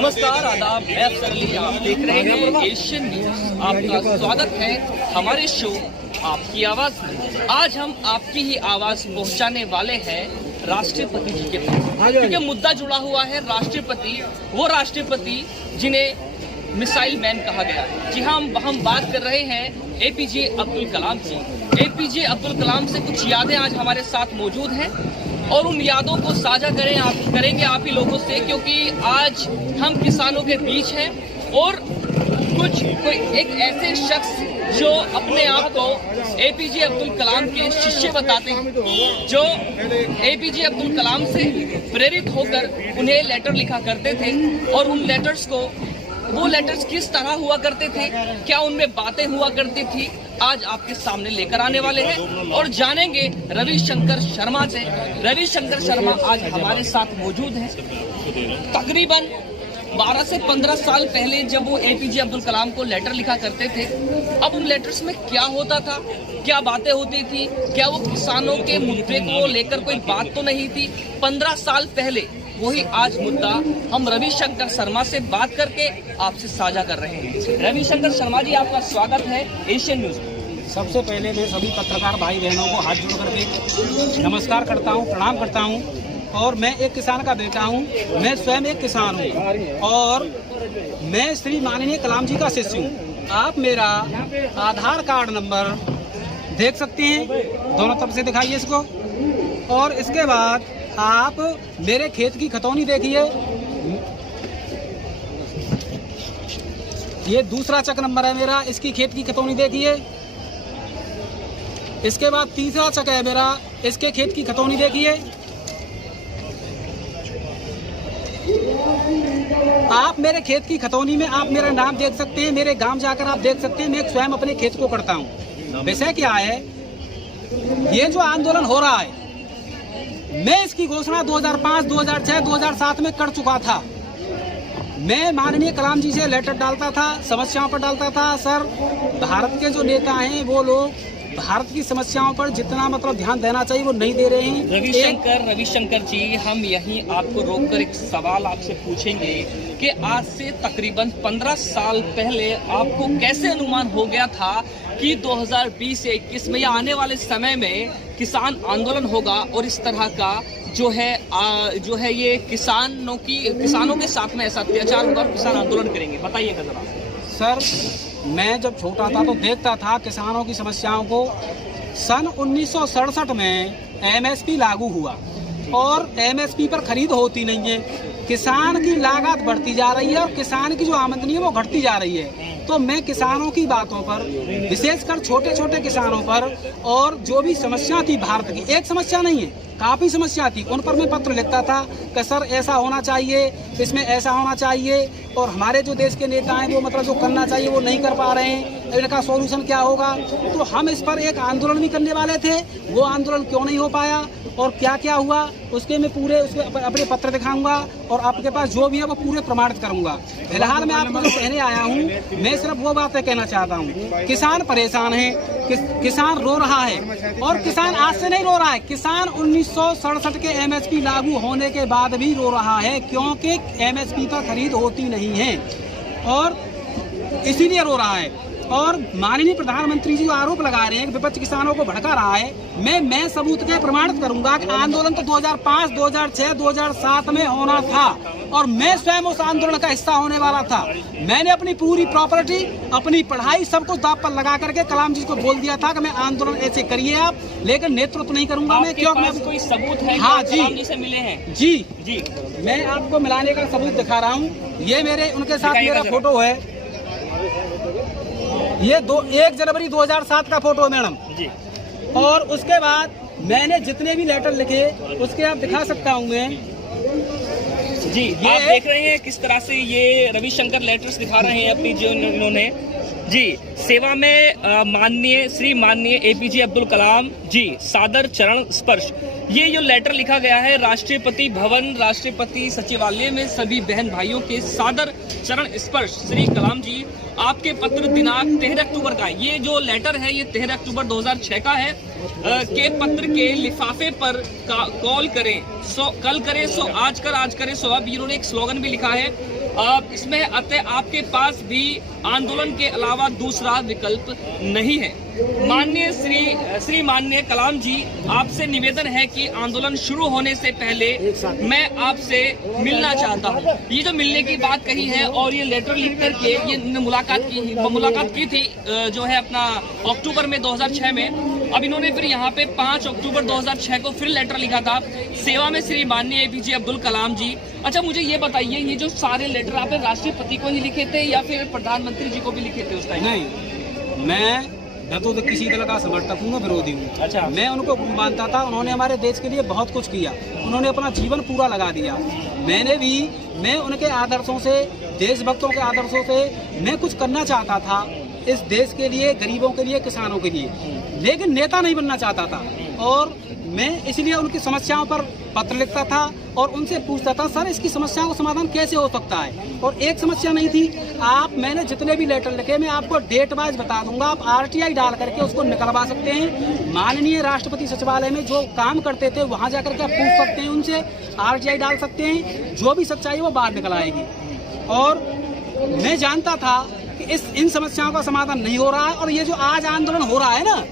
नमस्कार, आदाब, मैं अफसर अली, आप देख रहे हैं एशियन न्यूज। आपका स्वागत है हमारे शो आपकी आवाज में। आज हम आपकी ही आवाज पहुंचाने वाले हैं राष्ट्रपति जी के पास, क्योंकि मुद्दा जुड़ा हुआ है राष्ट्रपति, वो राष्ट्रपति जिन्हें मिसाइल मैन कहा गया है। जी हाँ, हम बात कर रहे हैं एपीजे अब्दुल कलाम जी। एपीजे अब्दुल कलाम से कुछ यादें आज हमारे साथ मौजूद हैं और उन यादों को साझा करेंगे आप ही लोगों से, क्योंकि आज हम किसानों के बीच हैं और कोई एक ऐसे शख्स जो अपने आप को एपीजे अब्दुल कलाम के शिष्य बताते हैं, जो एपीजे अब्दुल कलाम से प्रेरित होकर उन्हें लेटर लिखा करते थे और उन लेटर्स को, वो लेटर्स किस तरह हुआ करते थे, क्या उनमें बातें हुआ करती थी, आज आपके सामने लेकर आने वाले हैं और जानेंगे रविशंकर शर्मा से। रविशंकर शर्मा आज हमारे साथ मौजूद हैं। तकरीबन 12 से 15 साल पहले जब वो एपीजे अब्दुल कलाम को लेटर लिखा करते थे, अब उन लेटर्स में क्या होता था, क्या बातें होती थी, क्या वो किसानों के मुद्दे को लेकर कोई बात तो नहीं थी 15 साल पहले, वही आज मुद्दा हम रविशंकर शर्मा से बात करके आपसे साझा कर रहे हैं। रविशंकर शर्मा जी, आपका स्वागत है एशियन न्यूज में। सबसे पहले मैं सभी पत्रकार भाई बहनों को हाथ जोड़ करके नमस्कार करता हूं, प्रणाम करता हूं। और मैं एक किसान का बेटा हूं, मैं स्वयं एक किसान हूं और मैं श्री माननीय कलाम जी का शिष्य हूं। आप मेरा आधार कार्ड नंबर देख सकते हैं, दोनों तरफ से दिखाइए इसको। और इसके बाद आप मेरे खेत की खतौनी देखिए, ये दूसरा चक नंबर है मेरा, इसकी खेत की खतौनी देखिए। इसके बाद तीसरा चक है मेरा, इसके खेत की खतौनी देखिए। आप मेरे खेत की खतौनी में आप मेरा नाम देख सकते हैं, मेरे गांव जाकर आप देख सकते हैं। मैं स्वयं अपने खेत को करता हूं। विषय क्या है, ये जो आंदोलन हो रहा है, मैं इसकी घोषणा 2005, 2006, 2007 में कर चुका था। मैं माननीय कलाम जी से लेटर डालता था, समस्याओं पर डालता था। सर, भारत के जो नेता हैं वो लोग भारत की समस्याओं पर जितना ध्यान देना चाहिए वो नहीं दे रहे हैं। रविशंकर जी, हम यहीं आपको रोककर एक सवाल आपसे पूछेंगे कि आज से तकरीबन 15 साल पहले आपको कैसे अनुमान हो गया था कि 2020 से 21 में या आने वाले समय में किसान आंदोलन होगा और इस तरह का जो है ये किसानों के साथ में ऐसा अत्याचार होगा और किसान आंदोलन करेंगे? बताइएगा जरा। सर, मैं जब छोटा था तो देखता था किसानों की समस्याओं को। सन 1967 में एमएसपी लागू हुआ और एमएसपी पर खरीद होती नहीं है, किसान की लागत बढ़ती जा रही है और किसान की जो आमदनी है वो घटती जा रही है। तो मैं किसानों की बातों पर, विशेषकर छोटे छोटे किसानों पर, और जो भी समस्या थी भारत की, एक समस्या नहीं है, काफ़ी समस्या थी, उन पर मैं पत्र लिखता था कि सर ऐसा होना चाहिए, इसमें ऐसा होना चाहिए, और हमारे जो देश के नेता हैं वो जो करना चाहिए वो नहीं कर पा रहे हैं, इनका सॉल्यूशन क्या होगा। तो हम इस पर एक आंदोलन भी करने वाले थे, वो आंदोलन क्यों नहीं हो पाया और क्या क्या हुआ उसके मैं पूरे अपने पत्र दिखाऊंगा और आपके पास जो भी है वो पूरे प्रमाणित करूंगा। फिलहाल मैं आपको जो कहने आया हूँ, मैं सिर्फ वो बातें कहना चाहता हूँ। किसान परेशान है, किसान रो रहा है, और किसान आज से नहीं रो रहा है, किसान 1967 के एमएसपी लागू होने के बाद भी रो रहा है, क्योंकि एमएसपी पर खरीद होती नहीं है और इसीलिए रो रहा है। और माननीय प्रधानमंत्री जी जो आरोप लगा रहे हैं कि विपक्ष किसानों को भड़का रहा है, मैं सबूत के प्रमाणित करूंगा कि आंदोलन तो 2005, 2006, 2007 में होना था और मैं स्वयं उस आंदोलन का हिस्सा होने वाला था। मैंने अपनी पूरी प्रॉपर्टी, अपनी पढ़ाई, सब कुछ दांव पर लगा करके कलाम जी को बोल दिया था कि मैं आंदोलन ऐसे करिए आप, लेकिन नेतृत्व नहीं करूंगा मैं, क्योंकि कोई सबूत है? हाँ जी, कलाम जी से मिले हैं? जी जी, मैं आपको मिलाने का सबूत दिखा रहा हूँ। ये मेरे उनके साथ मेरा फोटो है, ये 1 जनवरी 2007 का फोटो है मैडम जी। और उसके बाद मैंने जितने भी लेटर लिखे उसके आप दिखा सकता हूँ मैं जी। आप देख रहे हैं किस तरह से ये रविशंकर लेटर्स दिखा रहे हैं अपनी, जो इन्होंने जी सेवा में माननीय एपीजे अब्दुल कलाम जी सादर चरण स्पर्श, ये जो लेटर लिखा गया है राष्ट्रपति भवन, राष्ट्रपति सचिवालय में सभी बहन भाइयों के सादर चरण स्पर्श श्री कलाम जी। आपके पत्र दिनांक 13 अक्टूबर का, ये जो लेटर है ये 13 अक्टूबर 2006 का है, के पत्र के लिफाफे पर कॉल करें, कल करें सो आज करें सो अब। इन्होंने एक स्लोगन भी लिखा है, इसमें अतः आपके पास भी आंदोलन के अलावा दूसरा विकल्प नहीं है। श्री माननीय कलाम जी, आपसे निवेदन है कि आंदोलन शुरू होने से पहले मैं आपसे मिलना चाहता हूँ। ये जो मिलने की बात कही है और ये लेटर लिख करके ये मुलाकात की थी जो है अपना अक्टूबर में 2006 में। अब इन्होंने फिर यहाँ पे 5 अक्टूबर 2006 को फिर लेटर लिखा था, सेवा में श्री माननीय APJ अब्दुल कलाम जी। अच्छा, मुझे ये बताइए, ये जो सारे लेटर आपने राष्ट्रपति को ही लिखे थे या फिर प्रधानमंत्री जी को भी लिखे थे उस टाइम? नहीं, मैं न तो किसी दल का समर्थक हूँ, न विरोधी हूँ। अच्छा। मैं उनको मानता था, उन्होंने हमारे देश के लिए बहुत कुछ किया, उन्होंने अपना जीवन पूरा लगा दिया। मैं उनके आदर्शों से, देशभक्तों के आदर्शों से मैं कुछ करना चाहता था इस देश के लिए, गरीबों के लिए, किसानों के लिए, लेकिन नेता नहीं बनना चाहता था। और मैं इसलिए उनकी समस्याओं पर पत्र लिखता था और उनसे पूछता था, सर इसकी समस्याओं का समाधान कैसे हो सकता है। और एक समस्या नहीं थी, मैंने जितने भी लेटर लिखे मैं आपको डेट वाइज बता दूंगा, आप RTI डाल करके उसको निकलवा सकते हैं। माननीय राष्ट्रपति सचिवालय में जो काम करते थे वहां जाकर के आप पूछ सकते हैं उनसे, RTI डाल सकते हैं, जो भी सच्चाई वो बाहर निकल आएगी। और मैं जानता था कि इन समस्याओं का समाधान नहीं हो रहा है। और ये जो आज आंदोलन हो रहा है ना,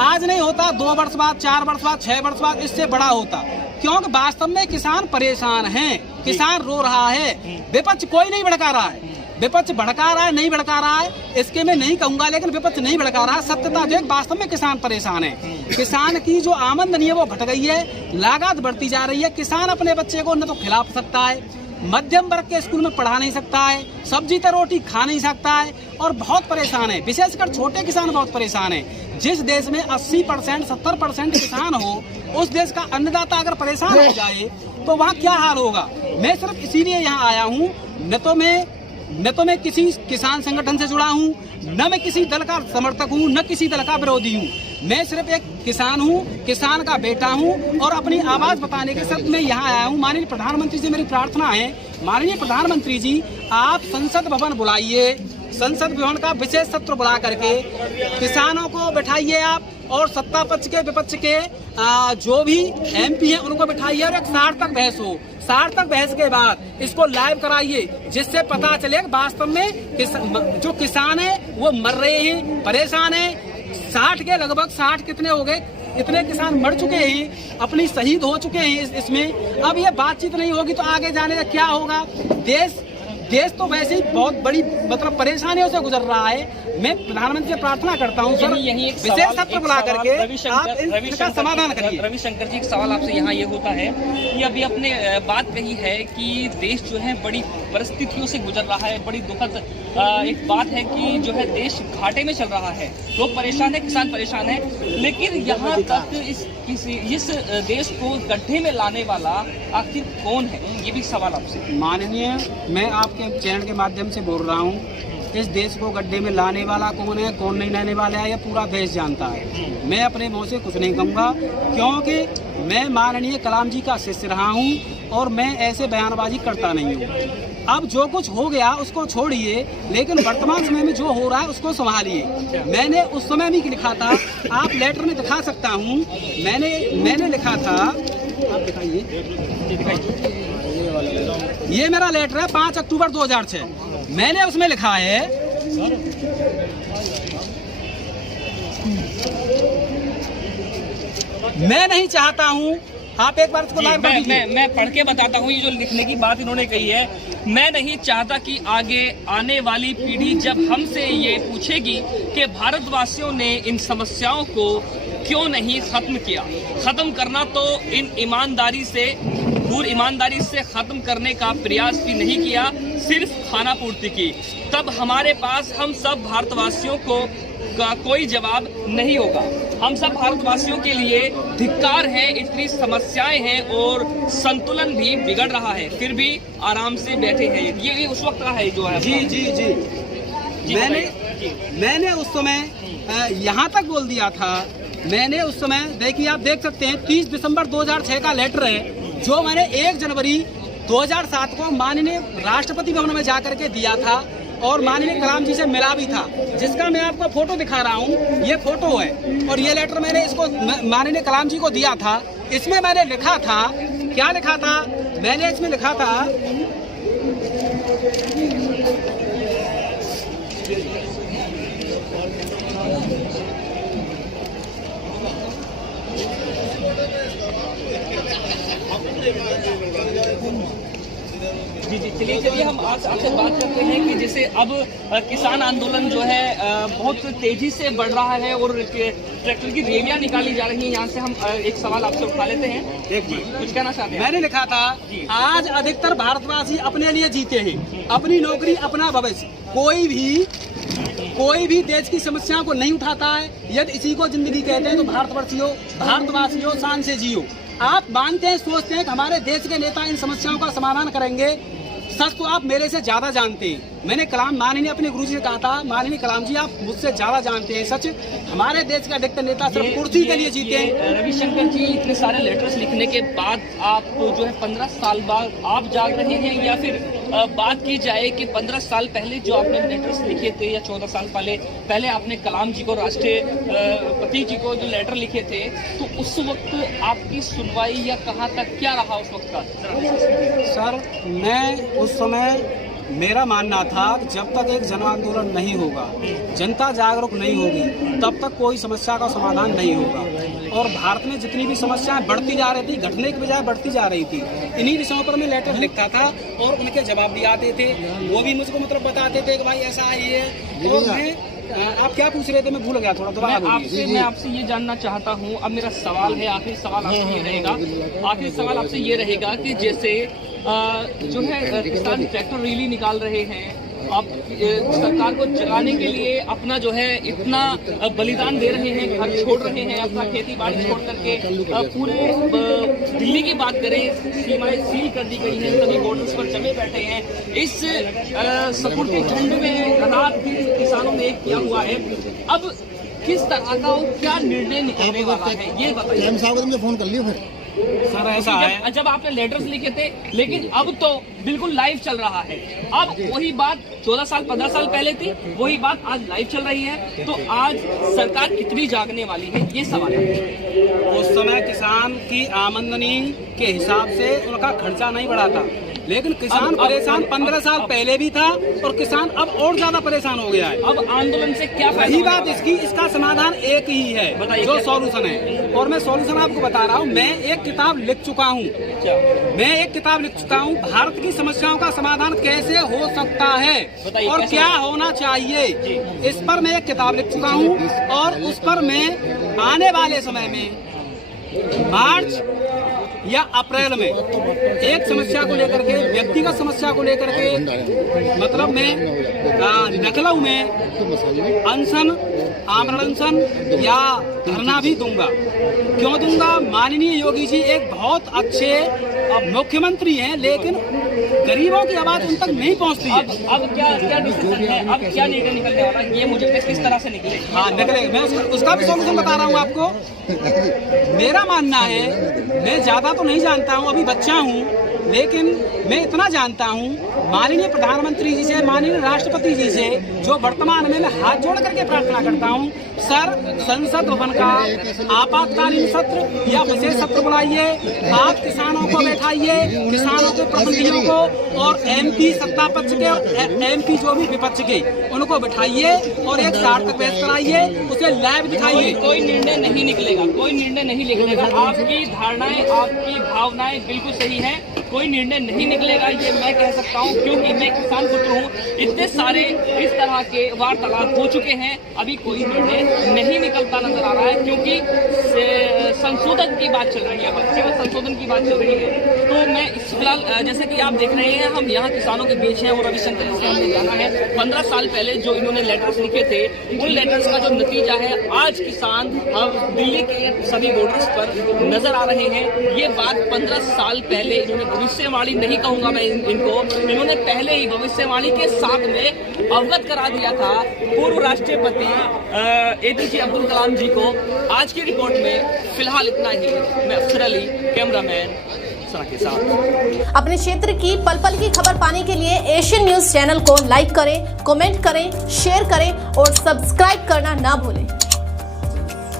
आज नहीं होता, 2 वर्ष बाद, 4 वर्ष बाद, 6 वर्ष बाद इससे बड़ा होता, क्योंकि वास्तव में किसान परेशान हैं, किसान रो रहा है। विपक्ष कोई नहीं भड़का रहा है, विपक्ष भड़का रहा है, नहीं भड़का रहा है इसके मैं नहीं कहूंगा, लेकिन विपक्ष नहीं भड़का रहा। सत्यता देख, वास्तव में किसान परेशान है। किसान की जो आमदनी है वो घट गई है, लागत बढ़ती जा रही है। किसान अपने बच्चे को न तो खिला सकता है, मध्यम वर्ग के स्कूल में पढ़ा नहीं सकता है, सब्जी तो रोटी खा नहीं सकता है, और बहुत परेशान है। विशेषकर छोटे किसान बहुत परेशान है। जिस देश में 80%, 70% किसान हो, उस देश का अन्नदाता अगर परेशान हो जाए तो वहाँ क्या हाल होगा। मैं सिर्फ इसीलिए यहाँ आया हूँ, न तो मैं किसी किसान संगठन से जुड़ा हूँ, न मैं किसी दल का समर्थक हूँ, न किसी दल का विरोधी हूँ। मैं सिर्फ एक किसान हूँ, किसान का बेटा हूँ, और अपनी आवाज बताने के साथ मैं यहाँ आया हूँ। माननीय प्रधानमंत्री से मेरी प्रार्थना है, माननीय प्रधानमंत्री जी, आप संसद भवन बुलाइए, संसद भवन का विशेष सत्र बुला करके किसानों को बैठाइए आप, और सत्ता पक्ष के, विपक्ष के जो भी MP हैं उनको बैठाइए, और एक सार्थक बहस हो। सार्थक बहस के बाद इसको लाइव कराइए, जिससे पता चले वास्तव में जो किसान है वो मर रहे हैं, परेशान है। 60 के लगभग 60 कितने हो गए, इतने किसान मर चुके हैं, अपनी शहीद हो चुके हैं इसमें। अब ये बातचीत नहीं होगी तो आगे जाने का क्या होगा। देश तो वैसे ही बहुत बड़ी मतलब परेशानियों से गुजर रहा है। मैं प्रधानमंत्री से प्रार्थना करता हूँ सर, विशेष सत्र बुला करके आप इसका समाधान करिए। रविशंकर जी, एक सवाल आपसे यहाँ ये होता है कि अभी आपने बात कही है कि देश जो है बड़ी परिस्थितियों से गुजर रहा है, बड़ी दुखद एक बात है कि जो है देश घाटे में चल रहा है, लोग परेशान है, किसान परेशान है, लेकिन यहाँ तक इस देश को गड्ढे में लाने वाला आखिर कौन है, ये भी सवाल आपसे। माननीय, मैं आपके चैनल के माध्यम से बोल रहा हूँ, इस देश को गड्ढे में लाने वाला कौन है, कौन नहीं लाने वाला है, ये पूरा देश जानता है। मैं अपने मुंह से कुछ नहीं कहूँगा, क्योंकि मैं माननीय कलाम जी का शिष्य रहा हूँ और मैं ऐसे बयानबाजी करता नहीं हूँ। अब जो कुछ हो गया उसको छोड़िए, लेकिन वर्तमान समय में जो हो रहा है उसको संभालिए। मैंने उस समय भी लिखा था, आप लेटर में दिखा सकता हूँ, मैंने लिखा था, आप दिखाइए, ये मेरा लेटर है 5 अक्टूबर 2006। मैंने उसमें लिखा है, मैं नहीं चाहता हूं, आप एक बार इसको लाइव मैं पढ़ के बताता हूँ। ये जो लिखने की बात इन्होंने कही है, मैं नहीं चाहता कि आगे आने वाली पीढ़ी जब हमसे ये पूछेगी कि भारतवासियों ने इन समस्याओं को क्यों नहीं खत्म किया, खत्म करना तो ईमानदारी से खत्म करने का प्रयास भी नहीं किया, सिर्फ खाना पूर्ति की, तब हमारे पास हम सब भारतवासियों का कोई जवाब नहीं होगा। हम सब भारतवासियों के लिए धिक्कार है, इतनी समस्याएं हैं और संतुलन भी बिगड़ रहा है, फिर भी आराम से बैठे हैं। ये उस वक्त का है जो है। जी मैंने उस समय यहाँ तक बोल दिया था। मैंने उस समय, देखिए आप देख सकते हैं, 30 दिसंबर 2006 का लेटर है, जो मैंने 1 जनवरी 2007 को माननीय राष्ट्रपति भवन में जाकर के दिया था और माननीय कलाम जी से मिला भी था, जिसका मैं आपको फोटो दिखा रहा हूँ। ये फोटो है और ये लेटर मैंने इसको माननीय कलाम जी को दिया था। इसमें मैंने लिखा था, क्या लिखा था, मैंने इसमें लिखा था, जी जी, चलिए हम आज आपसे बात करते हैं कि जैसे अब किसान आंदोलन जो है बहुत तेजी से बढ़ रहा है और ट्रैक्टर की रैलियां निकाली जा रही हैं। यहाँ से हम एक सवाल आपसे उठा लेते हैं। कुछ कहना चाहते हैं? मैंने लिखा था आज अधिकतर भारतवासी अपने लिए जीते हैं, अपनी नौकरी, अपना भविष्य। कोई भी देश की समस्याओं को नहीं उठाता है। यदि इसी को जिंदगी कहते हैं तो भारतवासियों शान से जियो। आप मानते हैं, सोचते हैं कि हमारे देश के नेता इन समस्याओं का समाधान करेंगे। सच तो आप मेरे से ज्यादा जानते हैं। मैंने माननीय अपने गुरु जी से कहा था, माननीय कलाम जी आप मुझसे ज्यादा जानते हैं। सच हमारे देश के अधिकतर नेता सिर्फ कुर्सी के लिए जीते हैं। रविशंकर जी, इतने सारे लेटर्स लिखने के बाद आप जो है 15 साल बाद आप जाग रहे हैं, या फिर बात की जाए कि 15 साल पहले जो आपने लेटर्स लिखे थे या 14 साल पहले आपने कलाम जी को, राष्ट्रपति जी को जो लेटर लिखे थे, तो उस वक्त आपकी सुनवाई या कहाँ तक क्या रहा उस वक्त का? सर, मैं उस समय मेरा मानना था कि जब तक एक जन आंदोलन नहीं होगा, जनता जागरूक नहीं होगी, तब तक कोई समस्या का समाधान नहीं होगा। और भारत में जितनी भी समस्याएं बढ़ती जा रही थी, घटने के बजाय बढ़ती जा रही थी। इन्हीं विषयों पर मैं लेटर लिखता था और उनके जवाब भी आते थे। वो भी मुझको मतलब बताते थे कि भाई ऐसा है ये। और मैं आप क्या पूछ रहे थे? मैं भूल गया थोड़ा। मैं आपसे ये जानना चाहता हूँ, अब मेरा सवाल है, आखिरी सवाल आपसे ये रहेगा। आखिरी सवाल आपसे ये रहेगा कि जैसे जो है किसान ट्रैक्टर रैली निकाल रहे हैं, आप सरकार को जगाने के लिए अपना जो है इतना बलिदान दे रहे हैं, घर छोड़ रहे हैं, अपना खेती बाड़ी छोड़ करके पूरे दिल्ली की बात करें, सीमाएं सील कर दी गई हैं, सभी बॉर्डर्स पर जमे बैठे हैं। इस सपोर्ट के ठंड में रात भी किसानों ने एक किया हुआ है। अब किस तरह का क्या निर्णय निकलने वाला है ये बताइए। मुझे फोन कर लियो फिर। सर ऐसा है, जब आपने लेटर्स लिखे थे, लेकिन अब तो बिल्कुल लाइव चल रहा है। अब वही बात 14 साल 15 साल पहले थी, वही बात आज लाइव चल रही है। तो आज सरकार कितनी जागने वाली है, ये सवाल है। उस समय किसान की आमदनी के हिसाब से उनका खर्चा नहीं बढ़ा था, लेकिन किसान परेशान 15 साल पहले भी था और किसान अब और ज्यादा परेशान हो गया है। अब आंदोलन से क्या रही बात इसका समाधान एक ही है, जो सॉल्यूशन है। और मैं सॉल्यूशन आपको बता रहा हूँ। मैं एक किताब लिख चुका हूँ। भारत की समस्याओं का समाधान कैसे हो सकता है और क्या होना चाहिए, इस पर मैं एक किताब लिख चुका हूँ। और उस पर मैं आने वाले समय में मार्च या अप्रैल में एक समस्या को लेकर के, व्यक्तिगत समस्या को लेकर के, मतलब मैं लखनऊ में अनशन, आमरण अनशन या धरना भी दूंगा। क्यों दूंगा? माननीय योगी जी एक बहुत अच्छे मुख्यमंत्री हैं, लेकिन गरीबों की आवाज उन तक नहीं पहुंचती है। अब क्या डिसीजन है, अब क्या निर्णय निकलने वाला है, ये मुझे किस तरह से निकले? हाँ निकलेगा, मैं उसका भी सोल्यूशन बता रहा हूँ आपको। मेरा मानना है, मैं ज्यादा तो नहीं जानता हूँ, अभी बच्चा हूँ, लेकिन मैं इतना जानता हूँ माननीय प्रधानमंत्री जी से, माननीय राष्ट्रपति जी से, जो वर्तमान में मैं हाथ जोड़ करके प्रार्थना करता हूँ, सर संसद भवन का आपातकालीन सत्र या विशेष सत्र बुलाइए। आप किसानों को बैठाइए, किसानों के प्रतिनिधियों को और एमपी सत्ता पक्ष के और एमपी जो भी विपक्ष के, उनको बैठाइए और एक सार्थक बहस कराइए, उसे लाइव दिखाइए। कोई निर्णय नहीं निकलेगा, कोई निर्णय नहीं निकलेगा। आपकी धारणाएं, आपकी भावनाएं बिल्कुल सही है, कोई निर्णय नहीं निकलेगा, ये मैं कह सकता हूँ, क्योंकि मैं किसान पुत्र हूँ। इतने सारे इस तरह के वार्तालाप हो चुके हैं, अभी कोई निर्णय नहीं निकलता नजर आ रहा है, क्योंकि संशोधन की बात चल रही है, केवल संशोधन की बात चल रही है। तो मैं इस फिलहाल जैसे कि आप देख रहे हैं, हम यहाँ किसानों के बीच हैं और रविशंकर जी से हमने जाना है 15 साल पहले जो इन्होंने लेटर्स लिखे थे, उन लेटर्स का जो नतीजा है, आज किसान अब दिल्ली के सभी बॉर्डर्स पर नजर आ रहे हैं। ये बात 15 साल पहले इन्होंने भविष्यवाणी नहीं कहूंगा मैं इनको, इन्होंने पहले ही भविष्यवाणी के साथ में अवगत करा दिया था पूर्व राष्ट्रपति APJ अब्दुल कलाम जी को। आज की रिपोर्ट में फिलहाल इतना ही। मैं अफसर अली, कैमरामैन के साथ। अपने क्षेत्र की पल पल की खबर पाने के लिए एशियन न्यूज चैनल को लाइक करें, कमेंट करें, शेयर करें और सब्सक्राइब करना ना भूलें।